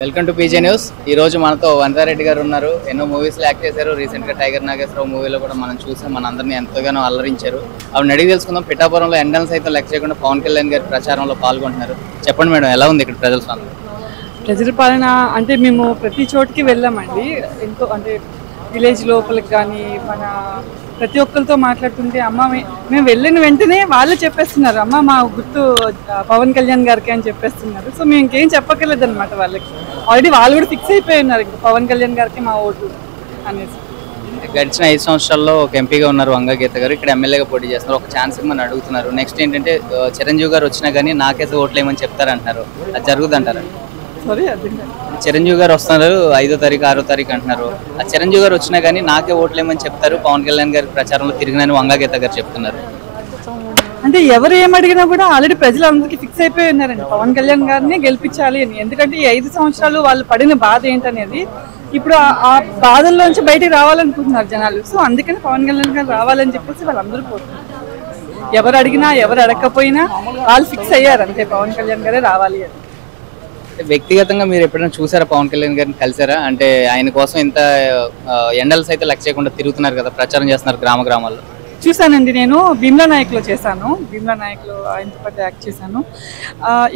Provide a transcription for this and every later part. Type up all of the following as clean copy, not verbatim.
Welcome to PJ news. ఈ రోజు మనతో వంతారెడ్డి గారు ఉన్నారు. ఎన్నో మూవీస్ లో యాక్ట్ చేశారు. రీసెంట్ గా టైగర్ నాగేశ్వరరావు మూవీలో కూడా మనం చూసాం. మన అందరినీ ఎంతగానో అల్లరించారు. ఆవిడ అడిగి తెలుసుకుందాం. పిఠాపురంలో ఎండలు సైతం లెక్క చేయకుండా పవన్ కళ్యాణ్ గారి ప్రచారంలో పాల్గొంటున్నారు. చెప్పండి మేడం, ఎలా ఉంది ఇక్కడ ప్రజల స్పందన? ప్రజల పాలన అంటే మేము ప్రతి చోటికి వెళ్ళామండి. ఎంతో అంటే విలేజ్ లోపలికి కానీ మన ప్రతి ఒక్కరితో మాట్లాడుతుంటే అమ్మ మేము వెళ్ళిన వెంటనే వాళ్ళే చెప్పేస్తున్నారు, అమ్మ మా గుర్తు పవన్ కళ్యాణ్ గారికి అని చెప్పేస్తున్నారు. సో మేము ఇంకేం చెప్పక్కర్లేదు అనమాట. వాళ్ళకి ఆల్రెడీ వాళ్ళు కూడా ఫిక్స్ అయిపోయి ఉన్నారు, ఇంకా పవన్ కళ్యాణ్ గారికి మా ఓటు అనేసి. గడిచిన 5 సంవత్సరాల్లో ఒక ఎంపీగా ఉన్నారు వంగ గీత గారు. ఇక్కడ ఎమ్మెల్యేగా పోటీ చేస్తున్నారు. ఒక ఛాన్స్ ఇవ్వమని అడుగుతున్నారు. నెక్స్ట్ ఏంటంటే చిరంజీవి గారు వచ్చినా కానీ నాకేసి ఓట్లు ఏమని చెప్తారంటున్నారు. అది జరుగుతుంటారు. సారీ అర్థం కాదు. చిరంజీవి గారు వస్తున్నారు 5వ తారీఖు 6వ తారీఖు అంటున్నారు. ఆ చిరంజీవి గారు వచ్చినా కానీ నాకే ఓట్లు ఏమని చెప్తారు, పవన్ కళ్యాణ్ గారి ప్రచారంలో తిరిగినని వంగ గీత గారు చెప్తున్నారు. అంటే ఎవరు ఏమడిగినా కూడా ఆల్రెడీ ప్రజలందరికీ ఫిక్స్ అయిపోయి ఉన్నారండి, పవన్ కళ్యాణ్ గారిని గెలిపించాలి అని. ఎందుకంటే ఈ 5 సంవత్సరాలు వాళ్ళు పడిన బాధ ఏంటనేది ఇప్పుడు ఆ బాధల్లోంచి బయటికి రావాలనుకుంటున్నారు జనాలు. సో అందుకని పవన్ కళ్యాణ్ గారు రావాలని చెప్పేసి వాళ్ళందరూ పోతున్నారు. ఎవరు అడిగినా ఎవరు అడగకపోయినా వాళ్ళు ఫిక్స్ అయ్యారు అంతే, పవన్ కళ్యాణ్ గారే రావాలి అని. వ్యక్తిగతంగా మీరు ఎప్పుడైనా చూసారా పవన్ కళ్యాణ్ గారిని కలిసారా? అంటే ఆయన కోసం ఇంత ఎండలు సైతం లెక్క చేయకుండా తిరుగుతున్నారు కదా, ప్రచారం చేస్తున్నారు గ్రామ గ్రామాల్లో. చూసానండి, నేను భీమ్లా నాయక్లో చేశాను. భీమ్లా నాయక్లో ఆయనతో పాటు యాక్ట్ చేశాను.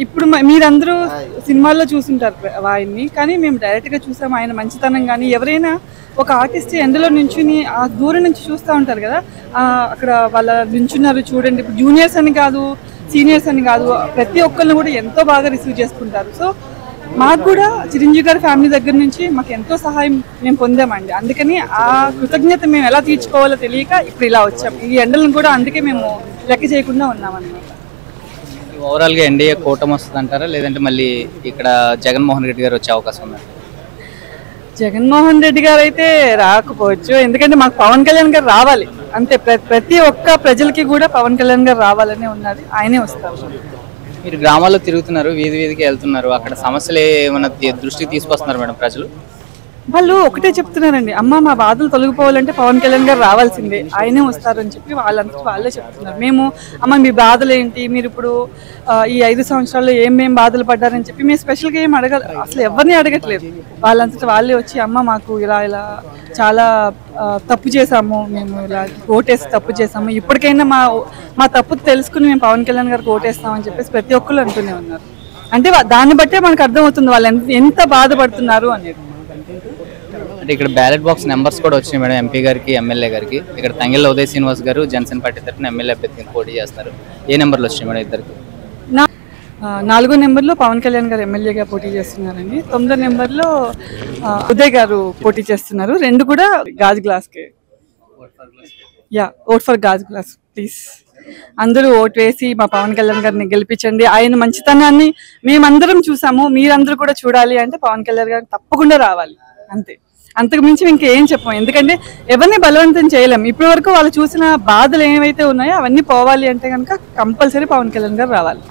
ఇప్పుడు మీరందరూ సినిమాల్లో చూసుంటారు ఆయన్ని, కానీ మేము డైరెక్ట్గా చూసాము. ఆయన మంచితనం కానీ, ఎవరైనా ఒక ఆర్టిస్ట్ ఎండలో నుంచుని ఆ దూరం నుంచి చూస్తూ ఉంటారు కదా, అక్కడ వాళ్ళ నుంచున్నారు చూడండి. ఇప్పుడు జూనియర్స్ అని కాదు, సీనియర్స్ అని కాదు, ప్రతి ఒక్కరిని కూడా ఎంతో బాగా రిసీవ్ చేసుకుంటారు. సో మాకు కూడా చిరంజీవి గారి ఫ్యామిలీ దగ్గర నుంచి మాకు ఎంతో సహాయం మేము పొందామండి. అందుకని ఆ కృతజ్ఞత మేము ఎలా తీర్చుకోవాలో తెలియక ఇప్పుడు ఇలా వచ్చాం. ఈ ఎండలను కూడా అందుకే మేము లెక్క చేయకుండా ఉన్నామన్నమాట. ఓవరాల్గా ఎన్డీఏ కూటమి వస్తుంది అంటారా, లేదంటే మళ్ళీ ఇక్కడ జగన్మోహన్ రెడ్డి గారు వచ్చే అవకాశం ఉందా? జగన్మోహన్ రెడ్డి గారు అయితే రాకపోవచ్చు, ఎందుకంటే మాకు పవన్ కళ్యాణ్ గారు రావాలి అంతే. ప్రతి ఒక్క ప్రజలకి కూడా పవన్ కళ్యాణ్ గారు రావాలనే ఉన్నది, ఆయనే వస్తారు. మీరు గ్రామాల్లో తిరుగుతున్నారు, వీధి వీధికి వెళ్తున్నారు, అక్కడ సమస్యలు ఏమైనా దృష్టికి తీసుకొస్తున్నారు మేడం ప్రజలు? వాళ్ళు ఒకటే చెప్తున్నారండి, అమ్మ మా బాధలు తొలగిపోవాలంటే పవన్ కళ్యాణ్ గారు రావాల్సిందే, ఆయనే వస్తారని చెప్పి వాళ్ళంతా వాళ్ళే చెప్తున్నారు. మేము అమ్మ మీ బాధలు ఏంటి, మీరు ఇప్పుడు ఈ 5 సంవత్సరాల్లో ఏమేం బాధలు పడ్డారని చెప్పి మేము స్పెషల్గా ఏం అసలు ఎవరిని అడగట్లేదు. వాళ్ళంతటా వాళ్ళే వచ్చి అమ్మ మాకు ఇలా ఇలా చాలా తప్పు చేసాము, మేము ఇలా ఓటేసి తప్పు చేసాము, ఇప్పటికైనా మా తప్పు తెలుసుకుని మేము పవన్ కళ్యాణ్ గారికి ఓటేస్తామని చెప్పేసి ప్రతి ఒక్కరు అంటూనే ఉన్నారు. అంటే దాన్ని బట్టే మనకు అర్థమవుతుంది వాళ్ళు ఎంత బాధపడుతున్నారు అనేది. అంటే ఇక్కడ బ్యాలెట్ బాక్స్ నెంబర్స్ కూడా వచ్చినాయి మేడం ఎంపీ గారికి, ఎమ్మెల్యే గారికి. ఇక్కడ తంగెళ్ళ ఉదయ్ శ్రీనివాస్ గారు జనసేన పార్టీ తరఫున ఎమ్మెల్యే అభ్యర్థిని పోటీ చేస్తారు. ఏ నెంబర్లు వచ్చినాయి మేడం ఇద్దరికి? 4వ నెంబర్లో పవన్ కళ్యాణ్ గారు ఎమ్మెల్యేగా పోటీ చేస్తున్నారండి. 9వ నెంబర్లో ఉదయ్ గారు పోటీ చేస్తున్నారు. 2 కూడా గాజు గ్లాస్కే. ఓట్ ఫర్ గాజు గ్లాస్ ప్లీజ్. అందరూ ఓటు వేసి మా పవన్ కళ్యాణ్ గారిని గెలిపించండి. ఆయన మంచితనాన్ని మేమందరం చూసాము, మీరందరూ కూడా చూడాలి అంటే పవన్ కళ్యాణ్ గారు తప్పకుండా రావాలి అంతే. అంతకు మించి ఇంకేం చెప్పాం, ఎందుకంటే ఎవరిని బలవంతం చేయలేం. ఇప్పటి వరకు వాళ్ళు చూసిన బాధలు ఏవైతే ఉన్నాయో అవన్నీ పోవాలి అంటే కనుక కంపల్సరీ పవన్ కళ్యాణ్ గారు రావాలి.